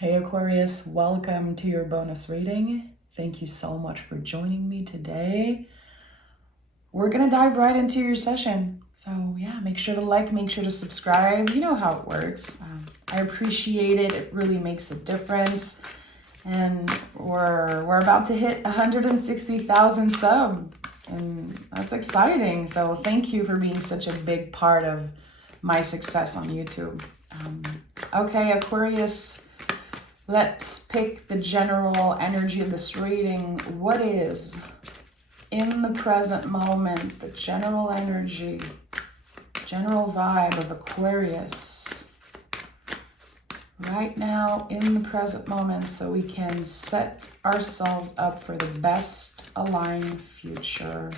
Hey Aquarius, welcome to your bonus reading. Thank you so much for joining me today. We're gonna dive right into your session. So yeah, make sure to like, make sure to subscribe. You know how it works. I appreciate it. It really makes a difference. And we're about to hit 160,000 subs, and that's exciting. So thank you for being such a big part of my success on YouTube. Okay, Aquarius. Let's pick the general energy of this reading. What is, in the present moment, the general energy, general vibe of Aquarius right now in the present moment, so we can set ourselves up for the best aligned future?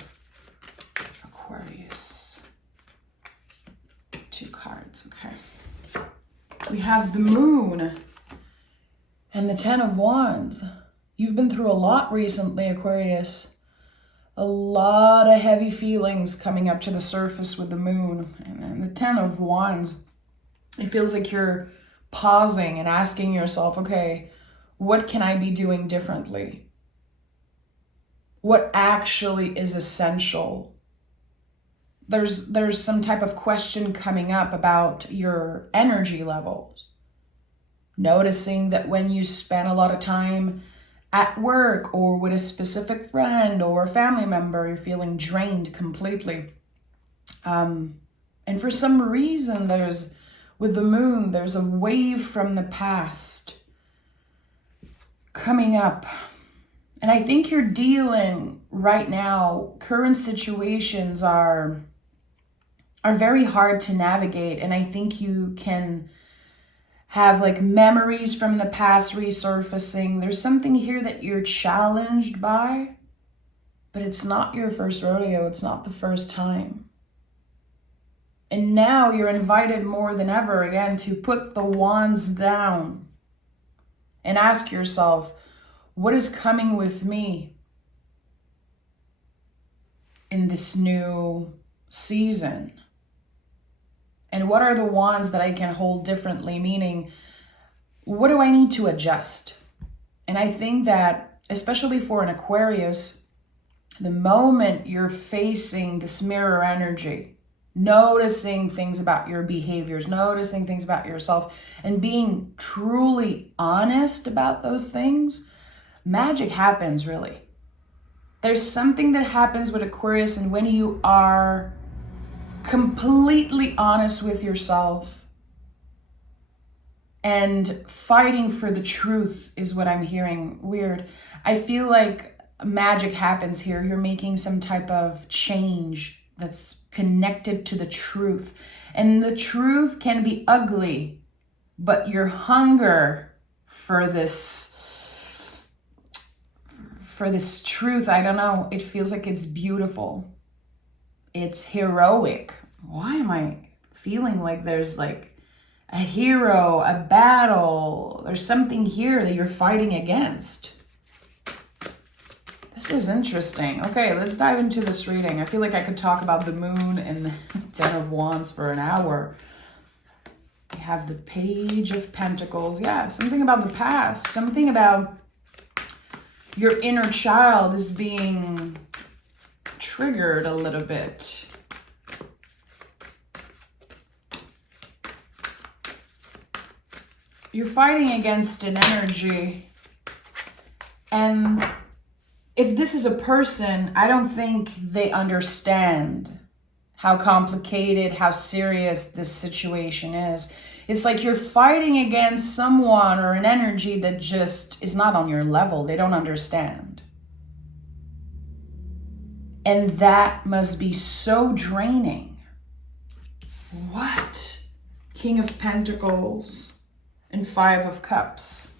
Aquarius. 2 cards, okay. We have the Moon and the 10 of Wands. You've been through a lot recently, Aquarius. A lot of heavy feelings coming up to the surface with the Moon. And the 10 of Wands, it feels like you're pausing and asking yourself, okay, what can I be doing differently? What actually is essential? There's some type of question coming up about your energy levels. Noticing that when you spend a lot of time at work or with a specific friend or a family member, you're feeling drained completely. And for some reason, with the Moon, there's a wave from the past coming up. And I think you're dealing right now, current situations are very hard to navigate. And I think you can have like memories from the past resurfacing. There's something here that you're challenged by, but it's not your first rodeo. It's not the first time. And now you're invited more than ever again to put the wands down and ask yourself, what is coming with me in this new season? And what are the wands that I can hold differently? Meaning, what do I need to adjust? And I think that, especially for an Aquarius, the moment you're facing this mirror energy, noticing things about your behaviors, noticing things about yourself, and being truly honest about those things, magic happens, really. There's something that happens with Aquarius, and when you are completely honest with yourself and fighting for the truth is what I'm hearing. Weird. I feel like magic happens here. You're making some type of change that's connected to the truth. And the truth can be ugly, but your hunger for this truth, I don't know, it feels like it's beautiful. It's heroic. Why am I feeling like there's like a hero, a battle? There's something here that you're fighting against. This is interesting. Okay, let's dive into this reading. I feel like I could talk about the Moon and the 10 of Wands for an hour. We have the Page of Pentacles. Yeah, something about the past. Something about your inner child is being triggered a little bit. You're fighting against an energy, and if this is a person, I don't think they understand how complicated, how serious this situation is. It's like you're fighting against someone or an energy that just is not on your level. They don't understand. And that must be so draining. What? King of Pentacles and 5 of Cups.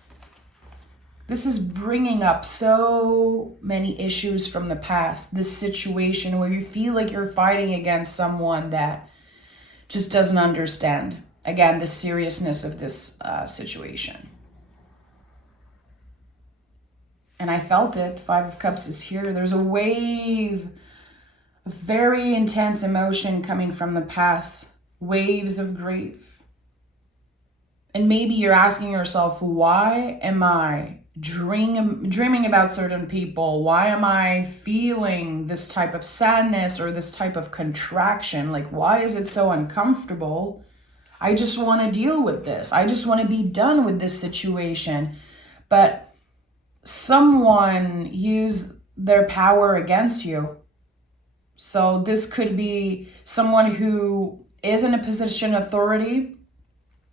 This is bringing up so many issues from the past. This situation where you feel like you're fighting against someone that just doesn't understand. Again, the seriousness of this situation. And I felt it. 5 of Cups is here. There's a wave of very intense emotion coming from the past. Waves of grief. And maybe you're asking yourself, why am I dreaming about certain people? Why am I feeling this type of sadness or this type of contraction? Like, why is it so uncomfortable? I just want to deal with this. I just want to be done with this situation. But someone used their power against you. So this could be someone who is in a position of authority.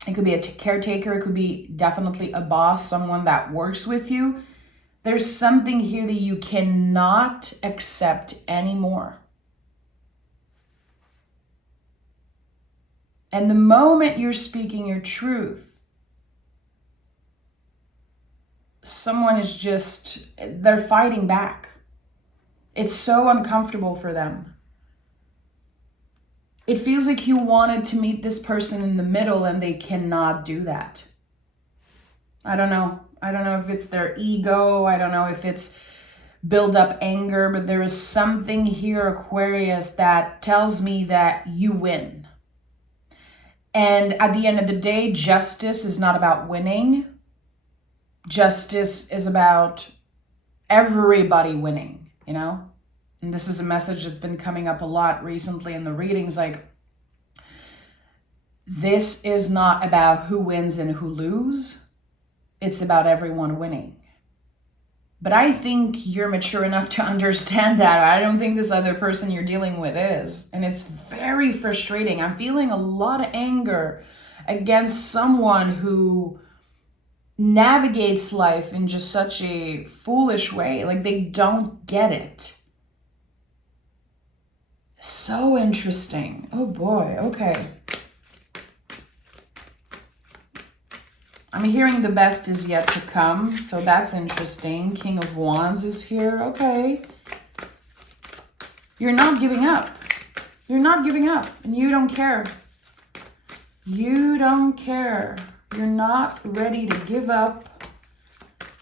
It could be a caretaker. It could be definitely a boss, someone that works with you. There's something here that you cannot accept anymore. And the moment you're speaking your truth, someone is just, they're fighting back. It's so uncomfortable for them. It feels like you wanted to meet this person in the middle and they cannot do that. I don't know. I don't know if it's their ego. I don't know if it's build up anger, but there is something here, Aquarius, that tells me that you win. And at the end of the day, justice is not about winning. Justice is about everybody winning, you know? And this is a message that's been coming up a lot recently in the readings. Like, this is not about who wins and who loses. It's about everyone winning. But I think you're mature enough to understand that. I don't think this other person you're dealing with is. And it's very frustrating. I'm feeling a lot of anger against someone who navigates life in just such a foolish way. Like, they don't get it. So interesting. Oh boy, okay. I'm hearing the best is yet to come, so that's interesting. King of Wands is here, okay. You're not giving up. You're not giving up, and you don't care. You don't care. You're not ready to give up.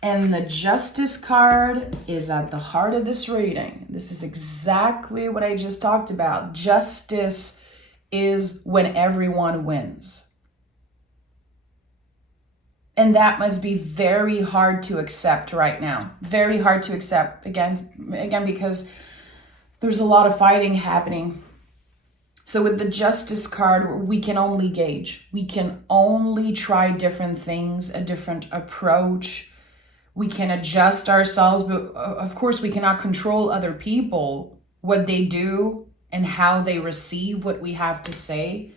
And the Justice card is at the heart of this reading. This is exactly what I just talked about. Justice is when everyone wins. And that must be very hard to accept right now. Very hard to accept, again because there's a lot of fighting happening. So with the Justice card, we can only gauge. We can only try different things, a different approach. We can adjust ourselves, but of course we cannot control other people, what they do and how they receive what we have to say.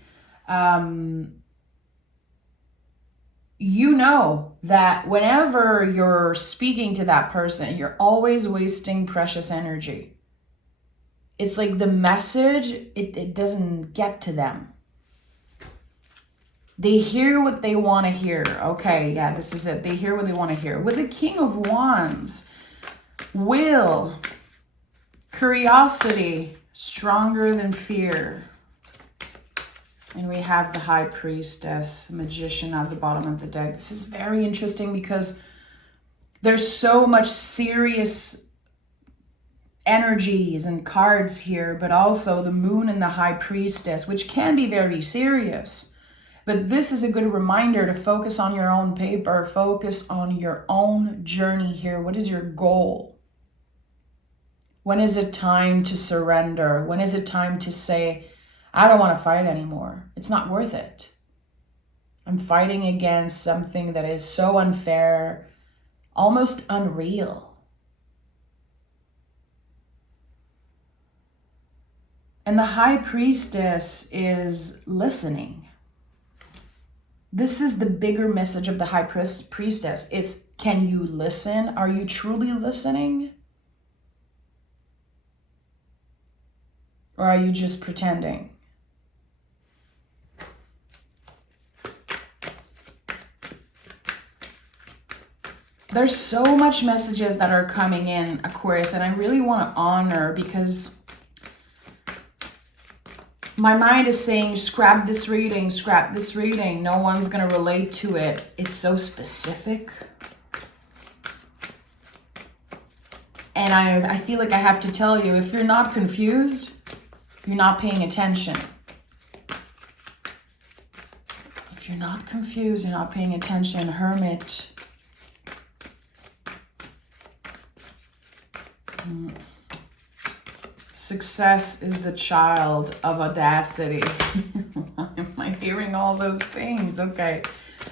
You know that whenever you're speaking to that person, you're always wasting precious energy. It's like the message, it doesn't get to them. They hear what they want to hear. Okay, yeah, this is it. They hear what they want to hear. With the King of Wands, will, curiosity, stronger than fear. And we have the High Priestess, Magician at the bottom of the deck. This is very interesting because there's so much serious energies and cards here, but also the Moon and the High Priestess, which can be very serious. But this is a good reminder to focus on your own paper, focus on your own journey here. What is your goal? When is it time to surrender? When is it time to say, I don't want to fight anymore. It's not worth it. I'm fighting against something that is so unfair, almost unreal. And the High Priestess is listening. This is the bigger message of the High Priestess. It's, can you listen? Are you truly listening? Or are you just pretending? There's so much messages that are coming in, Aquarius, and I really want to honor, because my mind is saying, scrap this reading, scrap this reading. No one's going to relate to it. It's so specific. And I feel like I have to tell you, if you're not confused, you're not paying attention. If you're not confused, you're not paying attention. Hermit. Success is the child of audacity. Why am I hearing all those things? Okay.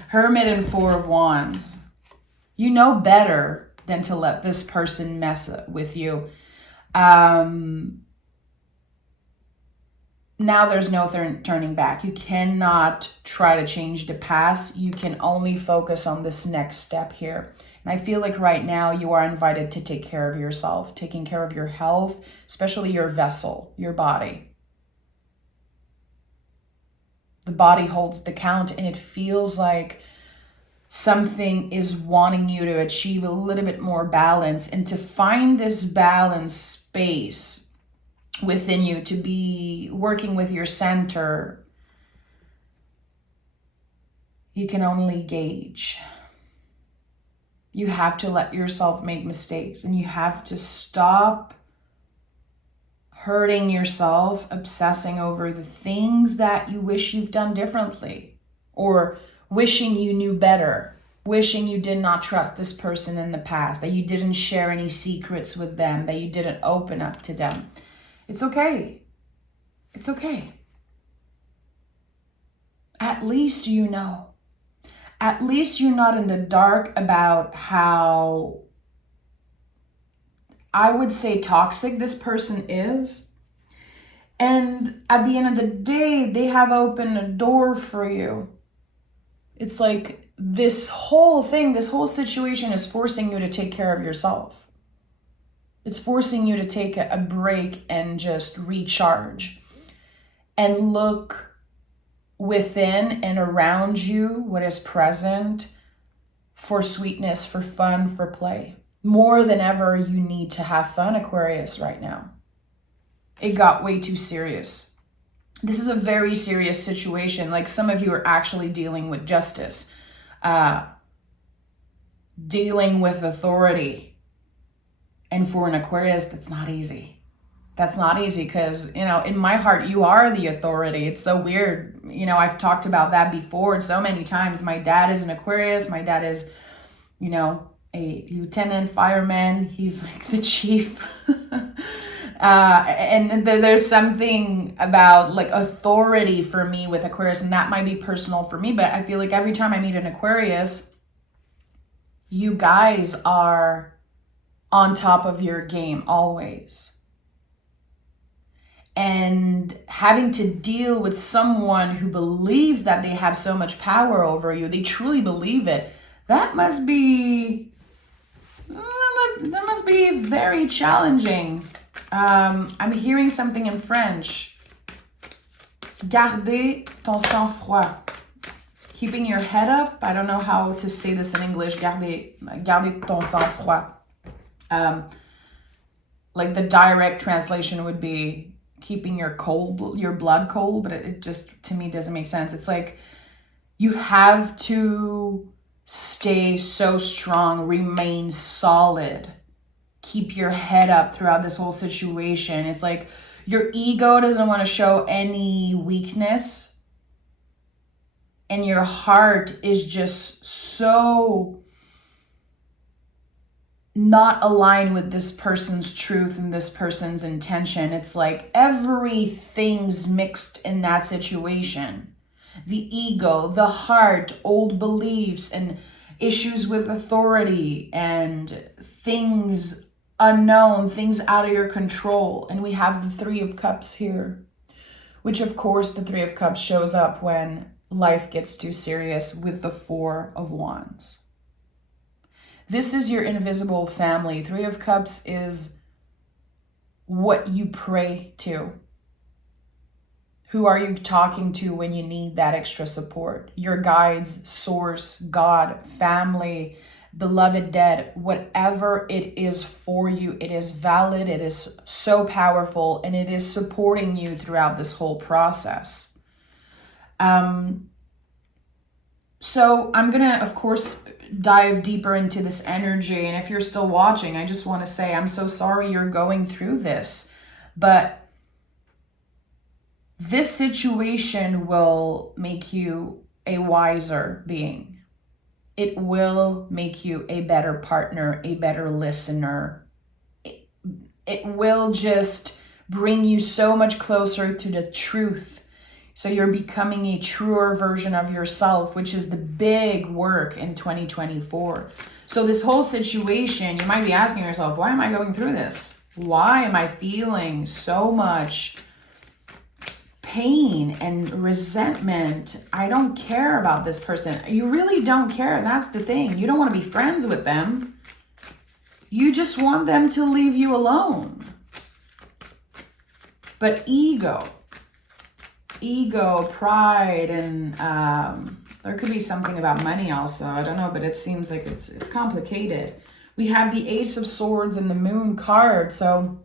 Hermit and Four of Wands. You know better than to let this person mess with you. Now there's no turning back. You cannot try to change the past. You can only focus on this next step here. And I feel like right now you are invited to take care of yourself, taking care of your health, especially your vessel, your body. The body holds the count, and it feels like something is wanting you to achieve a little bit more balance, and to find this balance space within you, to be working with your center, you can only gauge. You have to let yourself make mistakes, and you have to stop hurting yourself, obsessing over the things that you wish you've done differently, or wishing you knew better, wishing you did not trust this person in the past, that you didn't share any secrets with them, that you didn't open up to them. It's okay. It's okay. At least you know. At least you're not in the dark about how, I would say, toxic this person is. And at the end of the day, they have opened a door for you. It's like this whole thing, this whole situation is forcing you to take care of yourself. It's forcing you to take a break and just recharge and look within and around you, what is present, for sweetness, for fun, for play. More than ever, you need to have fun, Aquarius, right now. It got way too serious. This is a very serious situation. Like, some of you are actually dealing with justice, dealing with authority. And for an Aquarius, that's not easy. That's not easy because, in my heart, you are the authority. It's so weird. I've talked about that before so many times. My dad is an Aquarius. My dad is, a lieutenant fireman. He's like the chief. And there's something about like authority for me with Aquarius, and that might be personal for me, but I feel like every time I meet an Aquarius, you guys are on top of your game always. And having to deal with someone who believes that they have so much power over you, they truly believe it, that must be very challenging. I'm hearing something in French. Garder ton sang-froid. Keeping your head up. I don't know how to say this in English. Garder ton sang-froid. Like the direct translation would be keeping your blood cold, but it just, to me, doesn't make sense. It's like you have to stay so strong, remain solid, keep your head up throughout this whole situation. It's like your ego doesn't want to show any weakness, and your heart is just so not aligned with this person's truth and this person's intention. It's like everything's mixed in that situation. The ego, the heart, old beliefs and issues with authority and things unknown, things out of your control. And we have the Three of Cups here, which of course the Three of Cups shows up when life gets too serious with the Four of Wands. This is your invisible family. Three of Cups is what you pray to. Who are you talking to when you need that extra support? Your guides, source, God, family, beloved dead, whatever it is for you, it is valid, it is so powerful, and it is supporting you throughout this whole process. So I'm going to, of course, dive deeper into this energy. And if you're still watching, I just want to say, I'm so sorry you're going through this, but this situation will make you a wiser being. It will make you a better partner, a better listener. It will just bring you so much closer to the truth. So you're becoming a truer version of yourself, which is the big work in 2024. So this whole situation, you might be asking yourself, why am I going through this? Why am I feeling so much pain and resentment? I don't care about this person. You really don't care. That's the thing. You don't want to be friends with them. You just want them to leave you alone. But ego, pride, and there could be something about money also. I don't know, but it seems like it's complicated. We have the Ace of Swords and the Moon card. So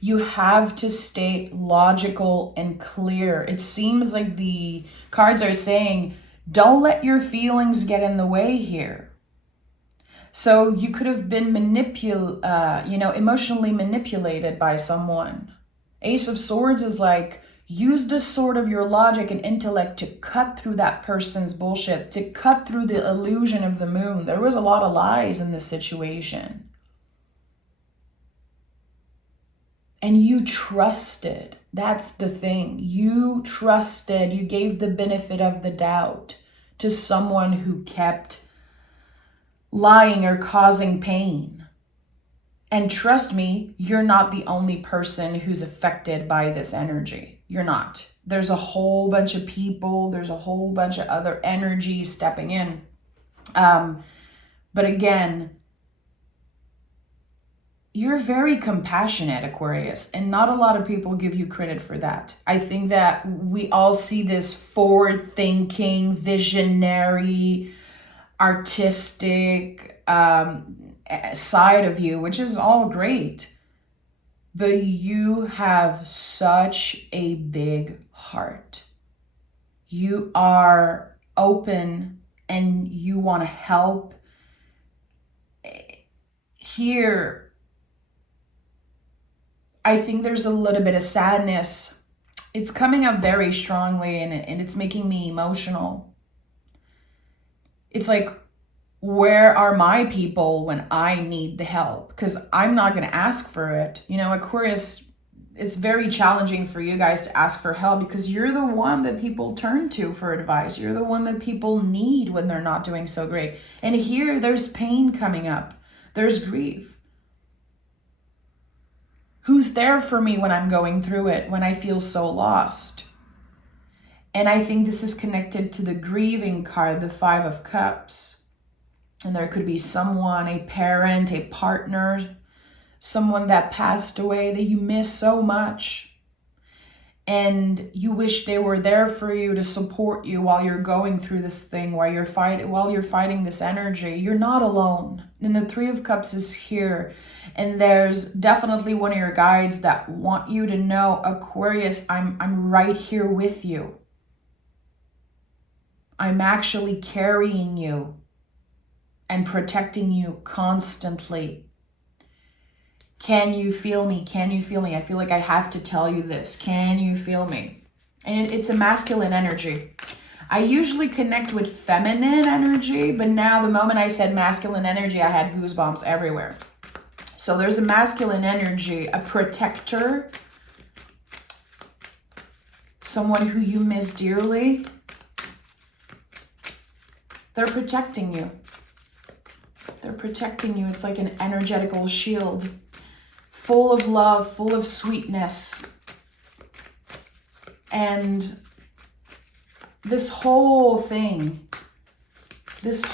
you have to stay logical and clear. It seems like the cards are saying, don't let your feelings get in the way here. So you could have been emotionally manipulated by someone. Ace of Swords is like, use the sword of your logic and intellect to cut through that person's bullshit, to cut through the illusion of the moon. There was a lot of lies in this situation. And you trusted. That's the thing. You trusted. You gave the benefit of the doubt to someone who kept lying or causing pain. And trust me, you're not the only person who's affected by this energy. You're not. There's a whole bunch of people. There's a whole bunch of other energies stepping in. But again, you're very compassionate, Aquarius, and not a lot of people give you credit for that. I think that we all see this forward-thinking, visionary, artistic side of you, which is all great. But you have such a big heart. You are open and you want to help. Here, I think there's a little bit of sadness. It's coming up very strongly and it's making me emotional. It's like, where are my people when I need the help? Because I'm not going to ask for it. Aquarius, it's very challenging for you guys to ask for help because you're the one that people turn to for advice. You're the one that people need when they're not doing so great. And here, there's pain coming up. There's grief. Who's there for me when I'm going through it, when I feel so lost? And I think this is connected to the grieving card, the Five of Cups. And there could be someone, a parent, a partner, someone that passed away that you miss so much. And you wish they were there for you to support you while you're going through this thing, while you're fighting this energy. You're not alone. And the Three of Cups is here. And there's definitely one of your guides that want you to know, Aquarius, I'm right here with you. I'm actually carrying you and protecting you constantly. Can you feel me? Can you feel me? I feel like I have to tell you this. Can you feel me? And it's a masculine energy. I usually connect with feminine energy, but now the moment I said masculine energy, I had goosebumps everywhere. So there's a masculine energy, a protector, someone who you miss dearly. They're protecting you. They're protecting you. It's like an energetical shield, full of love, full of sweetness. And this whole thing is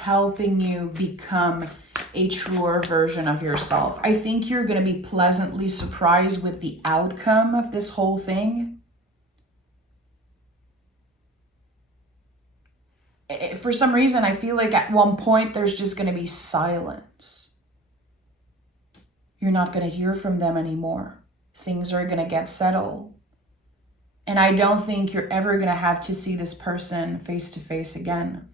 helping you become a truer version of yourself. I think you're going to be pleasantly surprised with the outcome of this whole thing. For some reason, I feel like at one point there's just going to be silence. You're not going to hear from them anymore. Things are going to get settled. And I don't think you're ever going to have to see this person face to face again.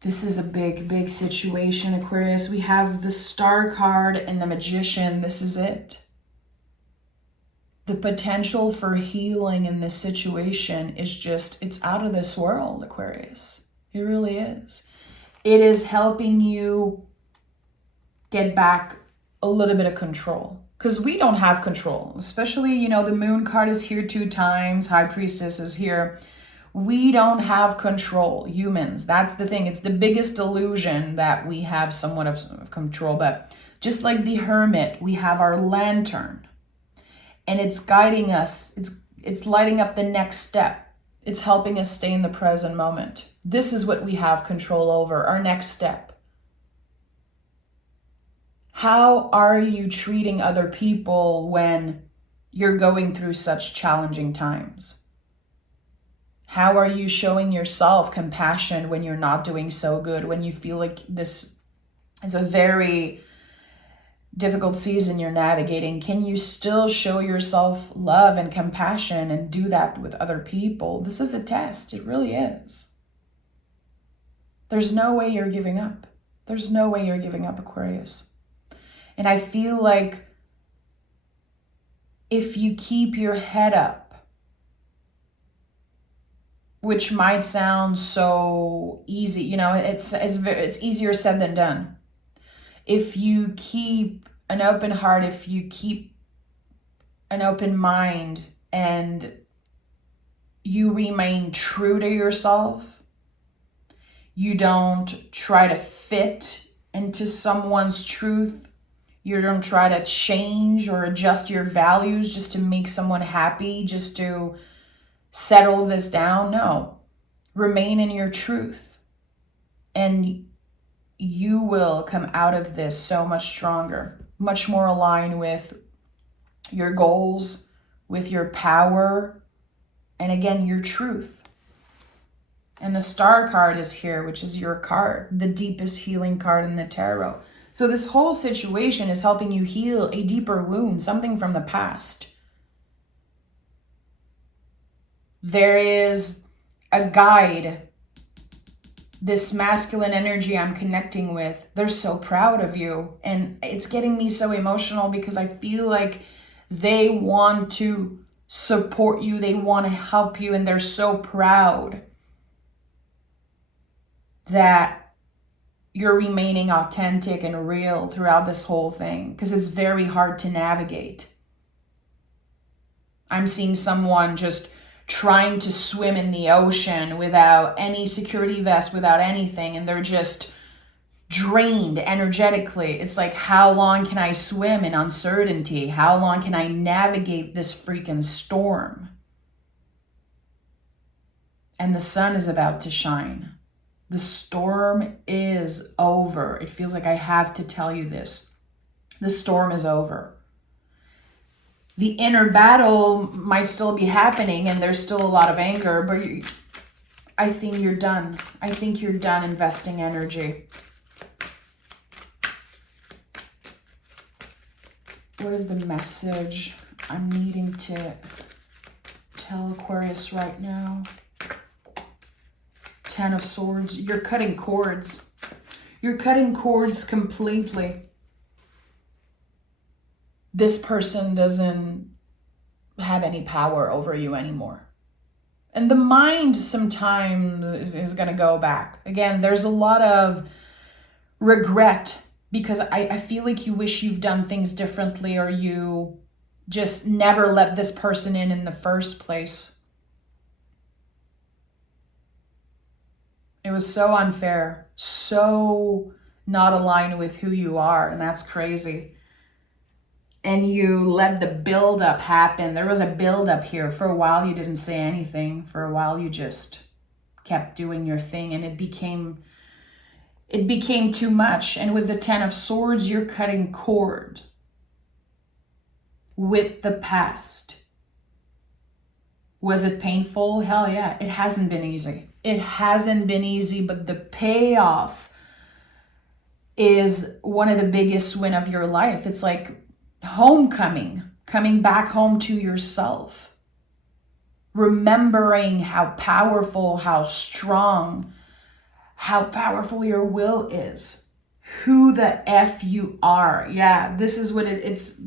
This is a big, big situation, Aquarius. We have the Star card and the Magician. This is it. The potential for healing in this situation is just, it's out of this world, Aquarius. It really is. It is helping you get back a little bit of control. Because we don't have control. Especially, the moon card is here 2 times. High Priestess is here. We don't have control, humans. That's the thing. It's the biggest illusion that we have somewhat of control. But just like the Hermit, we have our lantern. And it's guiding us. It's lighting up the next step. It's helping us stay in the present moment. This is what we have control over, our next step. How are you treating other people when you're going through such challenging times? How are you showing yourself compassion when you're not doing so good, when you feel like this is a very difficult season you're navigating? Can you still show yourself love and compassion and do that with other people? This is a test. It really is. There's no way you're giving up. There's no way you're giving up, Aquarius. And I feel like if you keep your head up, which might sound so easy, it's easier said than done. If you keep an open heart, if you keep an open mind, and you remain true to yourself, you don't try to fit into someone's truth, you don't try to change or adjust your values just to make someone happy, just to settle this down. No, remain in your truth. And you will come out of this so much stronger, much more aligned with your goals, with your power, and again, your truth. And the Star card is here, which is your card, the deepest healing card in the tarot. So this whole situation is helping you heal a deeper wound, something from the past. There is a guide, this masculine energy I'm connecting with. They're so proud of you. And it's getting me so emotional because I feel like they want to support you. They want to help you. And they're so proud that you're remaining authentic and real throughout this whole thing, because it's very hard to navigate. I'm seeing someone just trying to swim in the ocean without any security vest, without anything, and they're just drained energetically. It's like, how long can I swim in uncertainty? How long can I navigate this freaking storm? And the sun is about to shine. The storm is over. It feels like I have to tell you this. The storm is over. The inner battle might still be happening and there's still a lot of anger, but I think you're done. I think you're done investing energy. What is the message I'm needing to tell Aquarius right now? 10 of Swords. You're cutting cords. You're cutting cords completely. This person doesn't have any power over you anymore. And the mind sometimes is going to go back. Again, there's a lot of regret because I feel like you wish you've done things differently, or you just never let this person in the first place. It was so unfair, so not aligned with who you are, and that's crazy. And you let the buildup happen. There was a buildup here. For a while, you didn't say anything. For a while, you just kept doing your thing, and it became too much. And with the 10 of Swords, you're cutting cord with the past. Was it painful? Hell yeah. It hasn't been easy. It hasn't been easy, but the payoff is one of the biggest win of your life. It's like homecoming, coming back home to yourself, remembering how powerful, how strong, how powerful your will is, who the F you are. Yeah, this is what it's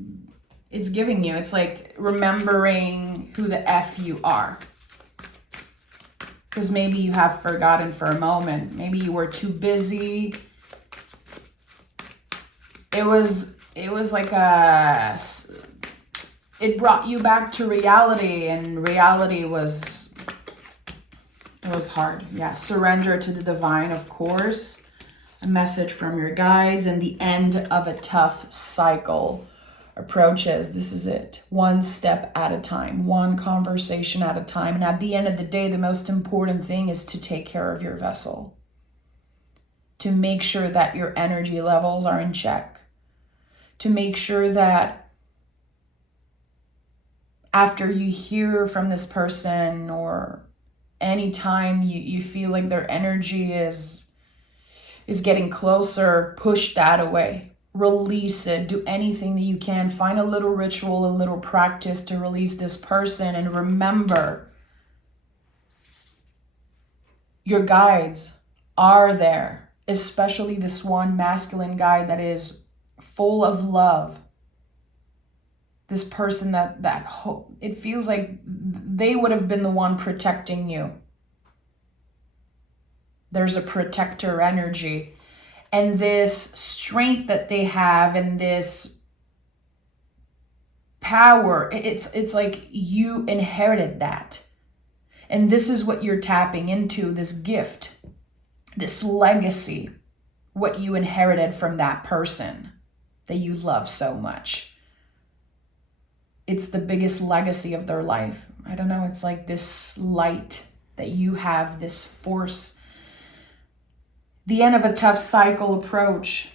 it's giving you. It's like remembering who the F you are. Because maybe you have forgotten for a moment. Maybe you were too busy. It was like it brought you back to reality, and reality was hard. Yeah, surrender to the divine, of course. A message from your guides, and the end of a tough cycle approaches. This is it. One step at a time, one conversation at a time. And at the end of the day, the most important thing is to take care of your vessel, to make sure that your energy levels are in check, to make sure that after you hear from this person, or anytime you feel like their energy is getting closer, push that away. Release it. Do anything that you can. Find a little ritual, a little practice to release this person. And remember, your guides are there, especially this one masculine guide that is full of love. This person that it feels like they would have been the one protecting you. There's a protector energy. And this strength that they have, and this power, it's like you inherited that. And this is what you're tapping into, this gift, this legacy, what you inherited from that person that you love so much. It's the biggest legacy of their life. I don't know, it's like this light that you have, this force. The end of a tough cycle approach.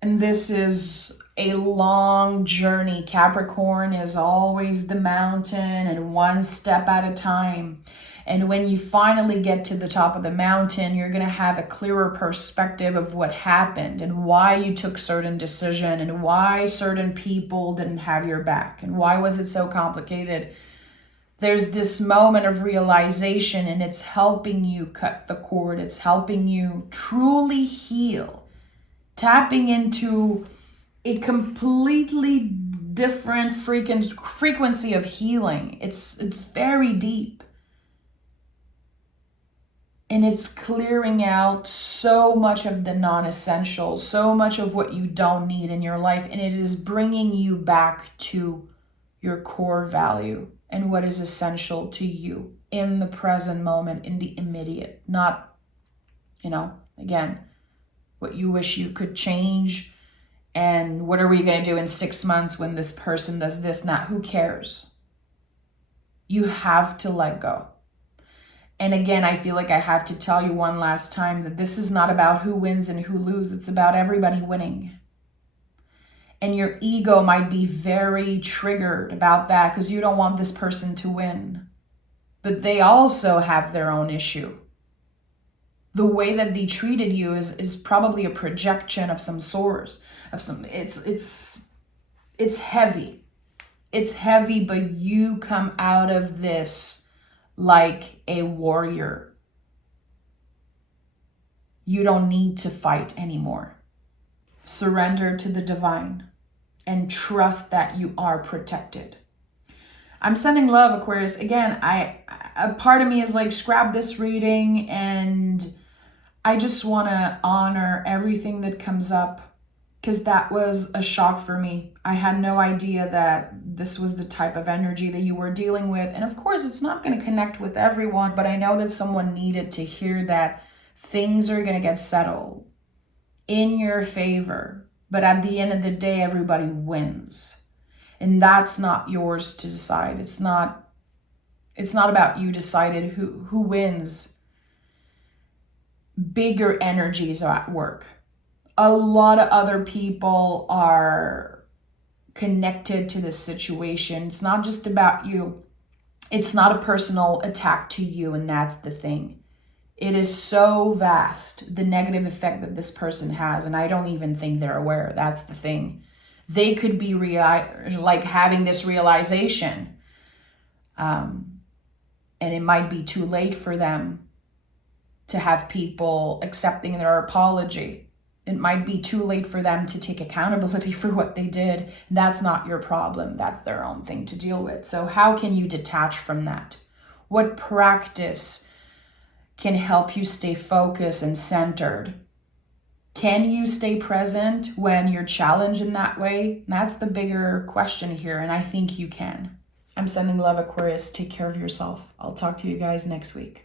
And this is a long journey. Capricorn is always the mountain, and one step at a time. And when you finally get to the top of the mountain, you're going to have a clearer perspective of what happened, and why you took certain decision, and why certain people didn't have your back, and why was it so complicated. There's this moment of realization, and it's helping you cut the cord. It's helping you truly heal. Tapping into a completely different frequency of healing. It's very deep. And it's clearing out so much of the non-essentials, so much of what you don't need in your life. And it is bringing you back to your core value and what is essential to you in the present moment, in the immediate. Not, again, what you wish you could change. And what are we going to do in 6 months when this person does this? Not who cares? You have to let go. And again, I feel like I have to tell you one last time that this is not about who wins and who loses. It's about everybody winning. And your ego might be very triggered about that because you don't want this person to win. But they also have their own issue. The way that they treated you is probably a projection of some source, of some. It's heavy. It's heavy, but you come out of this like a warrior. You don't need to fight anymore. Surrender to the divine and trust that you are protected. I'm sending love, Aquarius. Again, a part of me is like, scrap this reading, and I just want to honor everything that comes up, because that was a shock for me. I had no idea that this was the type of energy that you were dealing with. And of course, it's not going to connect with everyone, but I know that someone needed to hear that things are going to get settled in your favor. But at the end of the day, everybody wins. And that's not yours to decide. It's not about you decided who wins. Bigger energies are at work. A lot of other people are connected to this situation. It's not just about you. It's not a personal attack to you, and that's the thing. It is so vast, the negative effect that this person has, and I don't even think they're aware. That's the thing. They could be having this realization, and it might be too late for them to have people accepting their apology. It might be too late for them to take accountability for what they did. That's not your problem. That's their own thing to deal with. So how can you detach from that? What practice can help you stay focused and centered? Can you stay present when you're challenged in that way? That's the bigger question here, and I think you can. I'm sending love, Aquarius. Take care of yourself. I'll talk to you guys next week.